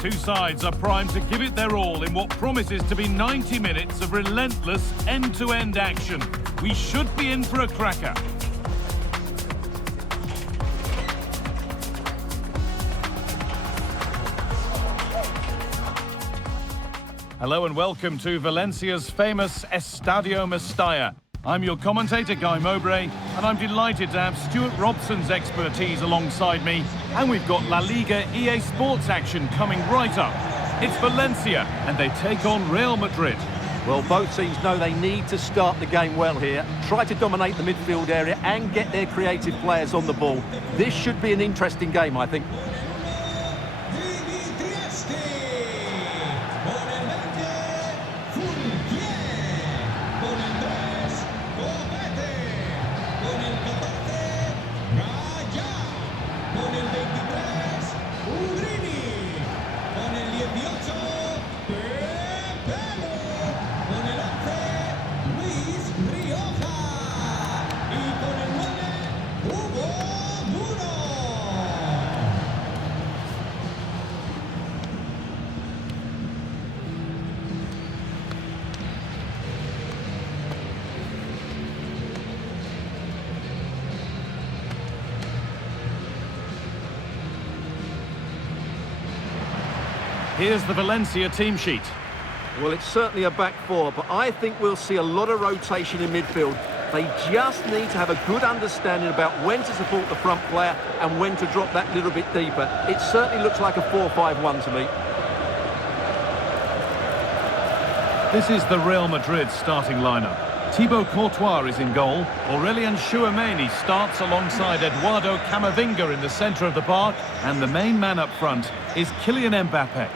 Two sides are primed to give it their all in what promises to be 90 minutes of relentless end-to-end action. We should be in for a cracker. Hello and welcome to Valencia's famous Estadio Mestalla. I'm your commentator, Guy Mowbray, and I'm delighted to have Stuart Robson's expertise alongside me. And we've got LaLiga EA Sports action coming right up. It's Valencia, and they take on Real Madrid. Well, both teams know they need to start the game well here, try to dominate the midfield area and get their creative players on the ball. This should be an interesting game, I think. Here's the Valencia team sheet. Well, it's certainly a back four, but I think we'll see a lot of rotation in midfield. They just need to have a good understanding about when to support the front player and when to drop that little bit deeper. It certainly looks like a 4-5-1 to me. This is the Real Madrid starting lineup. Thibaut Courtois is in goal. Aurélien Tchouameni starts alongside Eduardo Camavinga in the centre of the park. And the main man up front is Kylian Mbappé.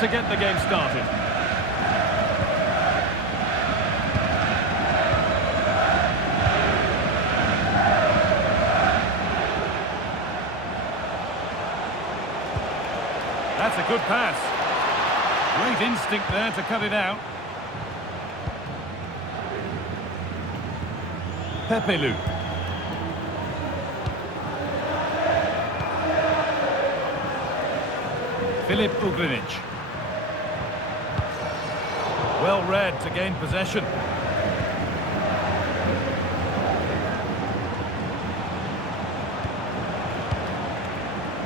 To get the game started. That's a good pass. Great instinct there to cut it out. Pepelu. Filip Ugrinic. Well read to gain possession.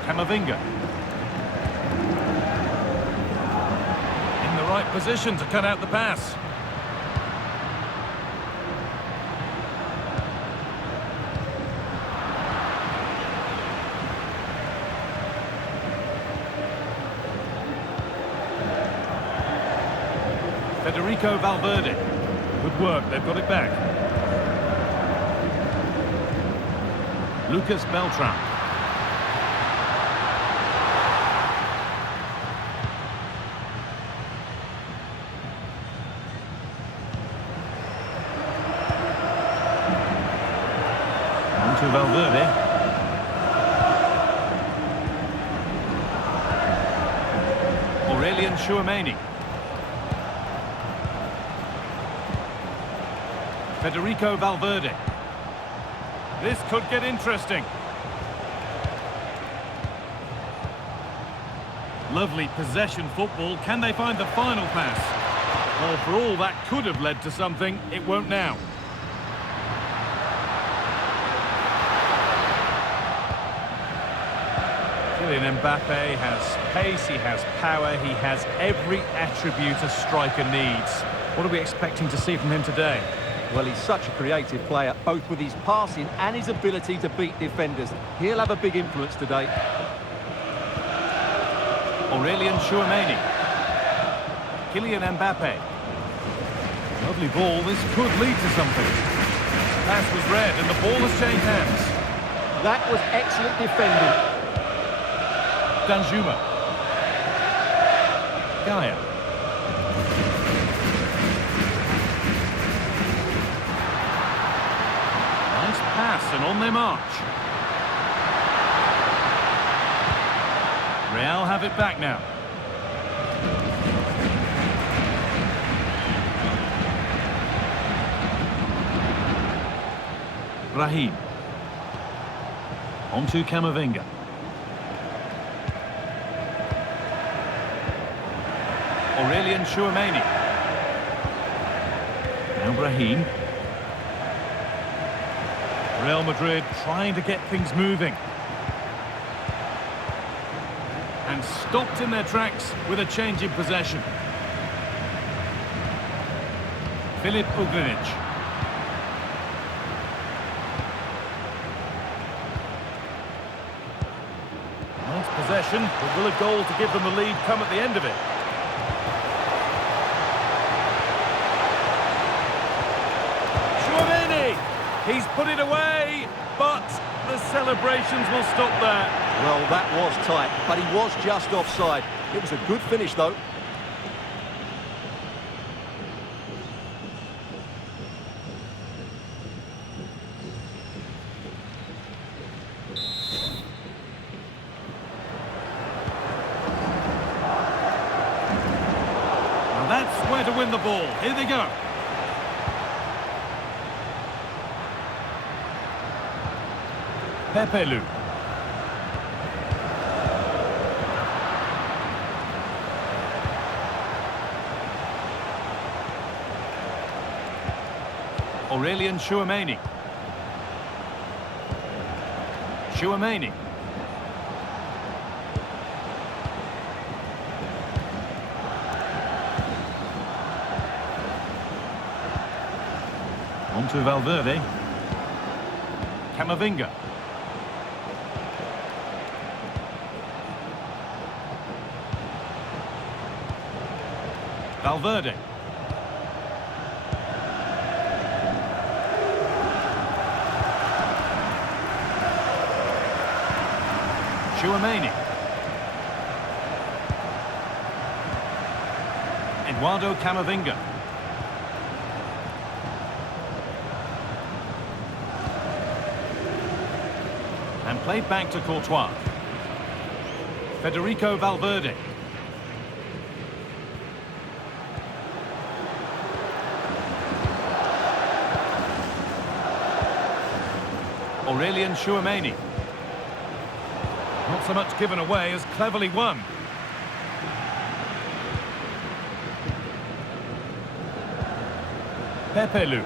Camavinga. In the right position to cut out the pass. Federico Valverde. Good work, they've got it back. Lucas Beltran. On to Valverde. Aurélien Tchouameni. Federico Valverde. This could get interesting. Lovely possession football. Can they find the final pass? Well, for all that could have led to something, it won't now. Kylian Mbappé has pace, he has power, he has every attribute a striker needs. What are we expecting to see from him today? Well, he's such a creative player, both with his passing and his ability to beat defenders. He'll have a big influence today. Aurélien Tchouameni. Kylian Mbappé. Lovely ball, this could lead to something. Pass was read and the ball has changed hands. That was excellent defending. Danjuma. Gaia. their march. Real have it back now. Brahim. On to Camavinga. Aurelian Chouameni. Now Brahim. Real Madrid trying to get things moving. And stopped in their tracks with a change in possession. Filip Ugrinic. Nice possession, but will a goal to give them the lead come at the end of it? Chouameni! He's put it away, but the celebrations will stop there. Well, that was tight, but he was just offside. It was a good finish, though. Now that's where to win the ball. Here they go. Pepelu. Aurelian Chouameni. Chouameni. On to Valverde. Camavinga. Valverde. Chouameni. Eduardo Camavinga. And played back to Courtois. Federico Valverde. Aurelian Chouameni. Not so much given away as cleverly won. Pepelu.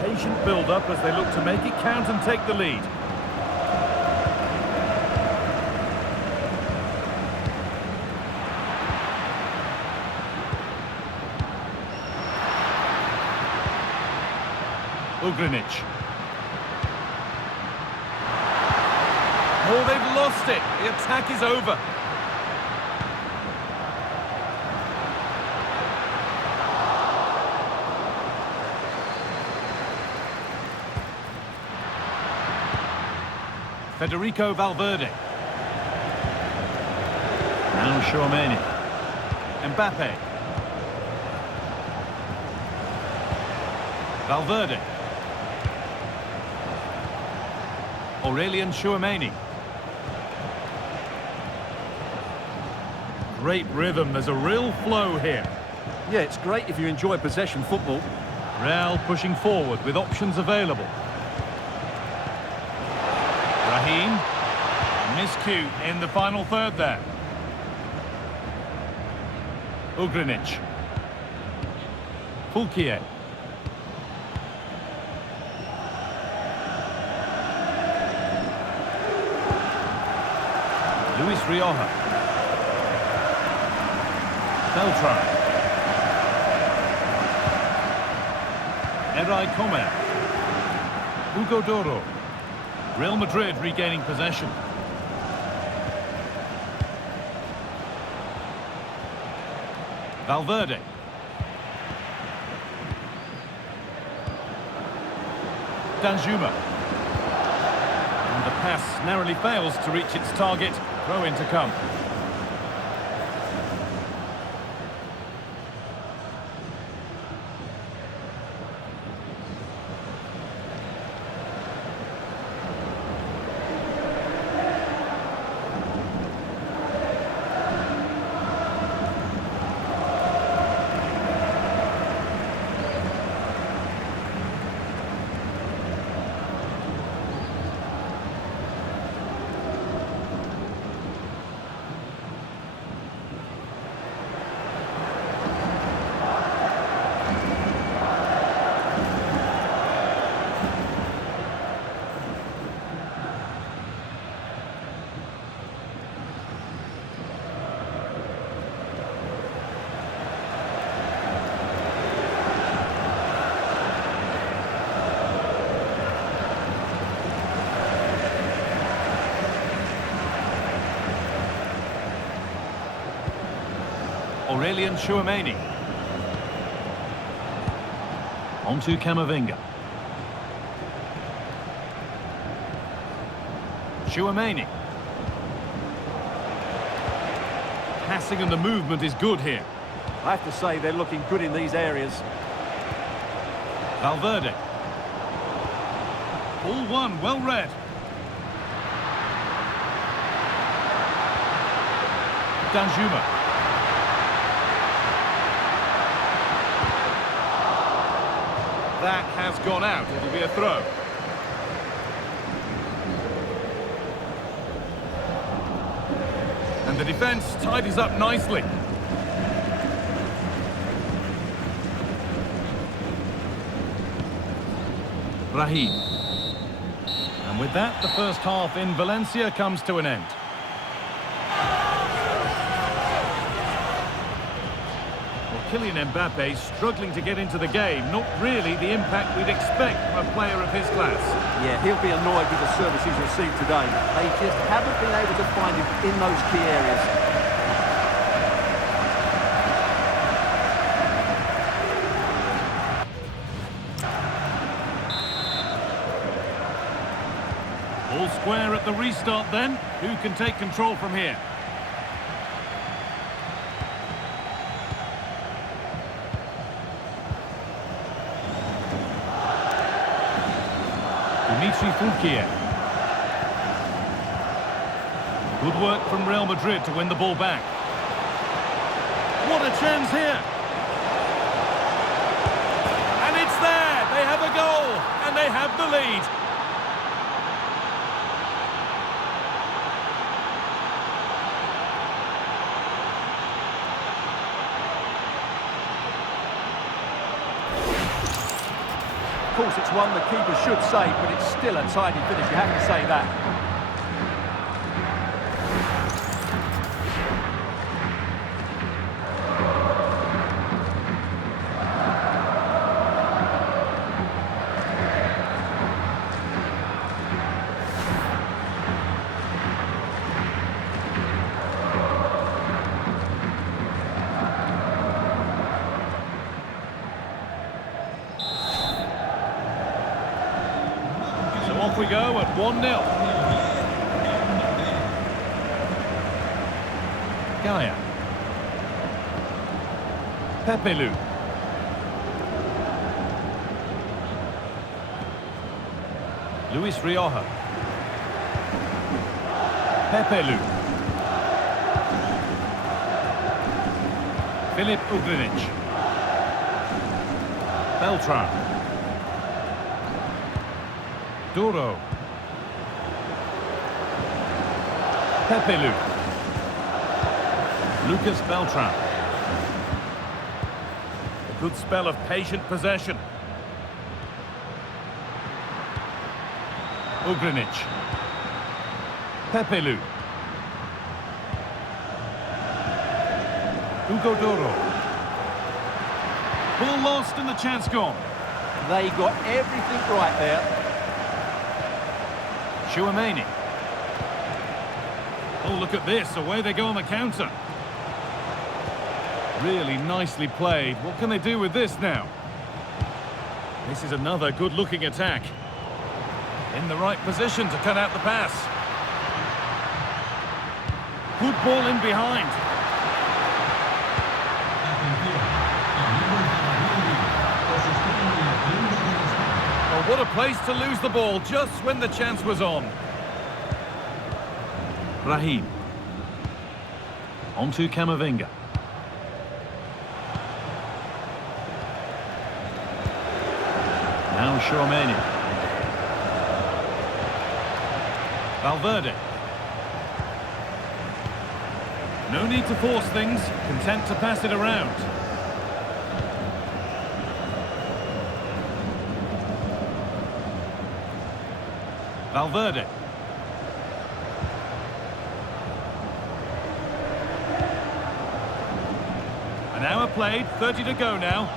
Patient build-up as they look to make it count and take the lead. Ugrinic. Oh, they've lost it. The attack is over. Federico Valverde. Now Chouameni. Mbappe. Valverde. Aurelian Chouameni. Great rhythm, there's a real flow here. Yeah, it's great if you enjoy possession football. Real pushing forward with options available. Brahim. Miscue in the final third there. Ugrinic. Fulquier. Luis Rioja. Beltran. Eray Comer. Hugo Doro. Real Madrid regaining possession. Valverde. Danjuma. And the pass narrowly fails to reach its target. Throw in to come. Aurelian Tchouameni. On to Camavinga. Tchouameni. Passing and the movement is good here. I have to say they're looking good in these areas. Valverde. All one, well read. Danjuma. That has gone out. It'll be a throw. And the defence tidies up nicely. Raheem. And with that, the first half in Valencia comes to an end. Well, Kylian Mbappe struggling to get into the game. Not really the impact we'd expect from a player of his class. Yeah, he'll be annoyed with the service he's received today. They just haven't been able to find him in those key areas. All square at the restart then. Who can take control from here? Dimitri Foulquier. Good work from Real Madrid to win the ball back. What a chance here! And it's there! They have a goal! And they have the lead! Of course, it's one the keeper should save, but it's still a tidy finish, you have to say that. Off we go at 1-0. Gaia. Pepelu. Luis Rioja. Pepelu. Filip Ugrinic. Beltran. Duro. Pepelu. Lucas Beltran. A good spell of patient possession. Ugrinic. Pepelu. Hugo Duro. Ball lost and the chance gone. They got everything right there. Tchouameni. Oh, look at this. Away they go on the counter. Really nicely played. What can they do with this now? This is another good-looking attack. In the right position to cut out the pass. Good ball in behind. Oh, what a place to lose the ball just when the chance was on. Raheem. On to Camavinga. Now Tchouameni. Valverde. No need to force things, content to pass it around. Valverde. An hour played, 30 to go now.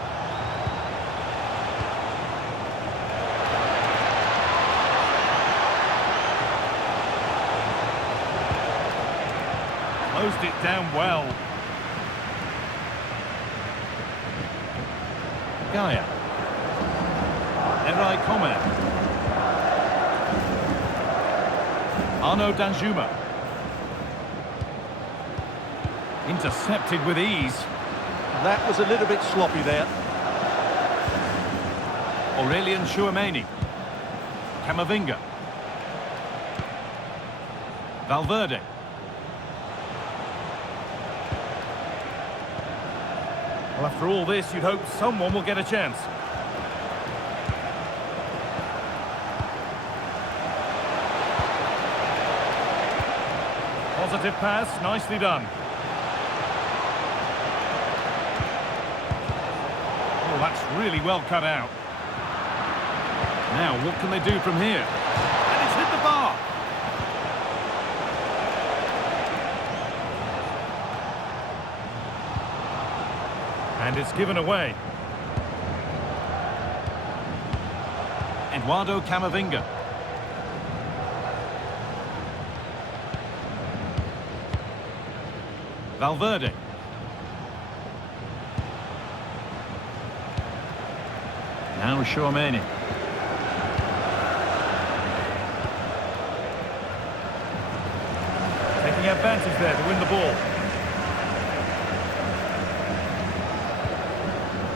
Closed it down well. Gaia. Erai Coman. Arnaud Danjuma. Intercepted with ease. That was a little bit sloppy there. Aurelien Tchouameni. Camavinga. Valverde. Well, after all this, you'd hope someone will get a chance. Positive pass, nicely done. Oh, that's really well cut out. Now, what can they do from here? And it's hit the bar. And it's given away. Eduardo Camavinga. Valverde. Now Tchouameni. Taking advantage there to win the ball.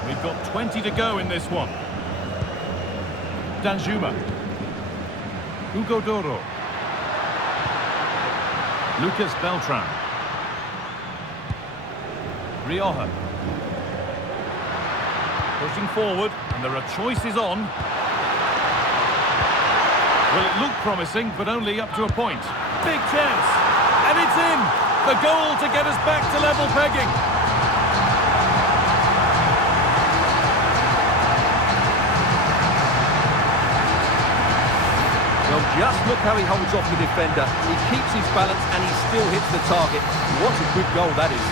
We've got 20 to go in this one. Danjuma. Hugo Doro. Lucas Beltran. Rioja. Pushing forward, and there are choices on. Well, it looked promising, but only up to a point. Big chance, and it's in! The goal to get us back to level pegging. Well, just look how he holds off the defender. He keeps his balance and he still hits the target. What a good goal that is.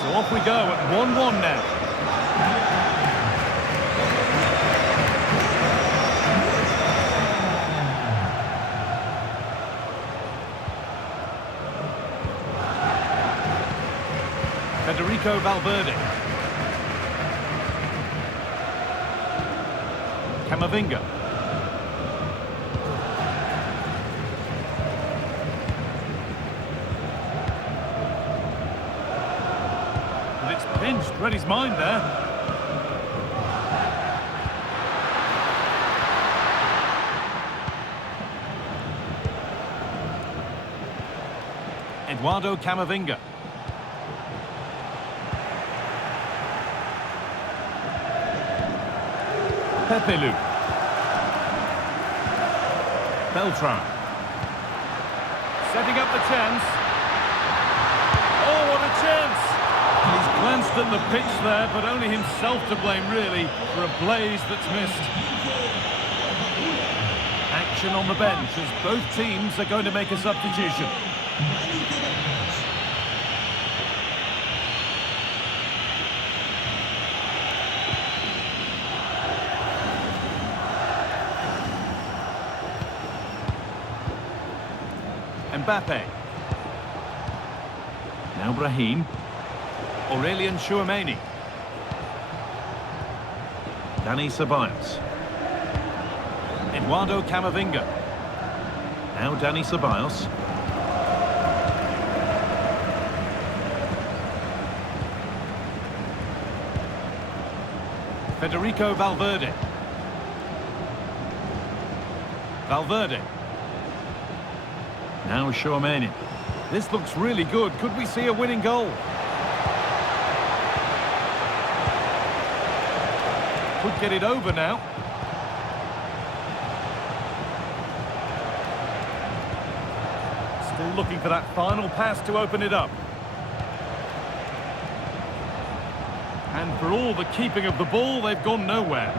So off we go at 1-1 now. Federico Valverde. Camavinga. And it's pinched, read his mind there. Eduardo Camavinga. Pepelu. Beltran. Setting up the chance. Oh, what a chance! He's glanced at the pitch there, but only himself to blame, really, for a blaze that's missed. Action on the bench as both teams are going to make a substitution. Mbappe. Now Brahim. Aurelien Tchouameni. Dani Ceballos. Eduardo Camavinga. Now Dani Ceballos. Federico Valverde. Valverde. Now Tchouameni. This looks really good. Could we see a winning goal? Could get it over now. Still looking for that final pass to open it up. And for all the keeping of the ball, they've gone nowhere.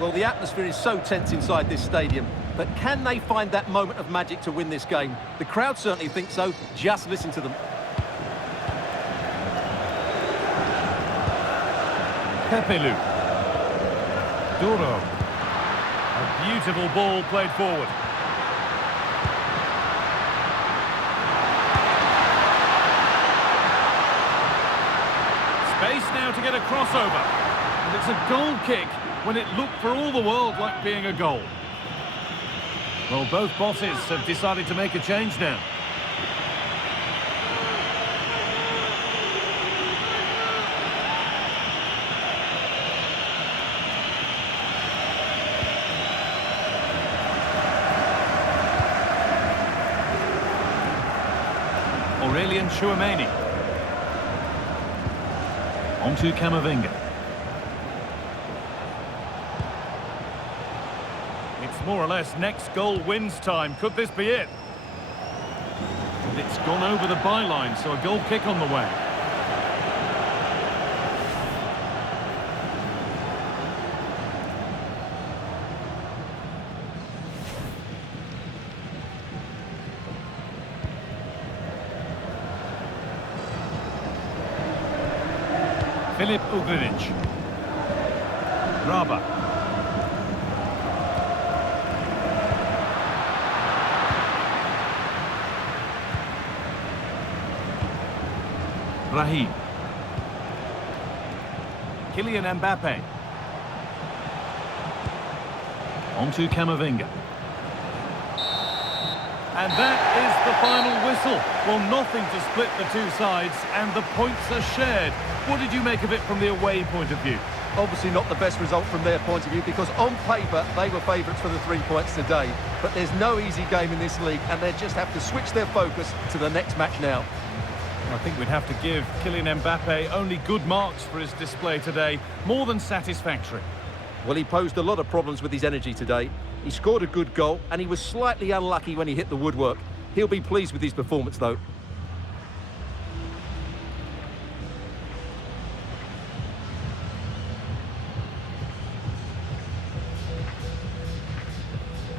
Well, the atmosphere is so tense inside this stadium. But can they find that moment of magic to win this game? The crowd certainly think so. Just listen to them. Pepelu. Duro. A beautiful ball played forward. Space now to get a crossover. And it's a goal kick when it looked for all the world like being a goal. Well, both bosses have decided to make a change now. Aurelian Chouameni. On to Camavinga. It's more or less next goal wins time. Could this be it? And it's gone over the byline, so a goal kick on the way. Filip Ugrinic. Raba. Rahim. Kylian Mbappe. On to Camavinga. And that is the final whistle. Well, nothing to split the two sides, and the points are shared. What did you make of it from the away point of view? Obviously not the best result from their point of view, because on paper they were favourites for the 3 points today. But there's no easy game in this league, and they just have to switch their focus to the next match now. I think we'd have to give Kylian Mbappe only good marks for his display today, more than satisfactory. Well, he posed a lot of problems with his energy today. He scored a good goal, and he was slightly unlucky when he hit the woodwork. He'll be pleased with his performance, though.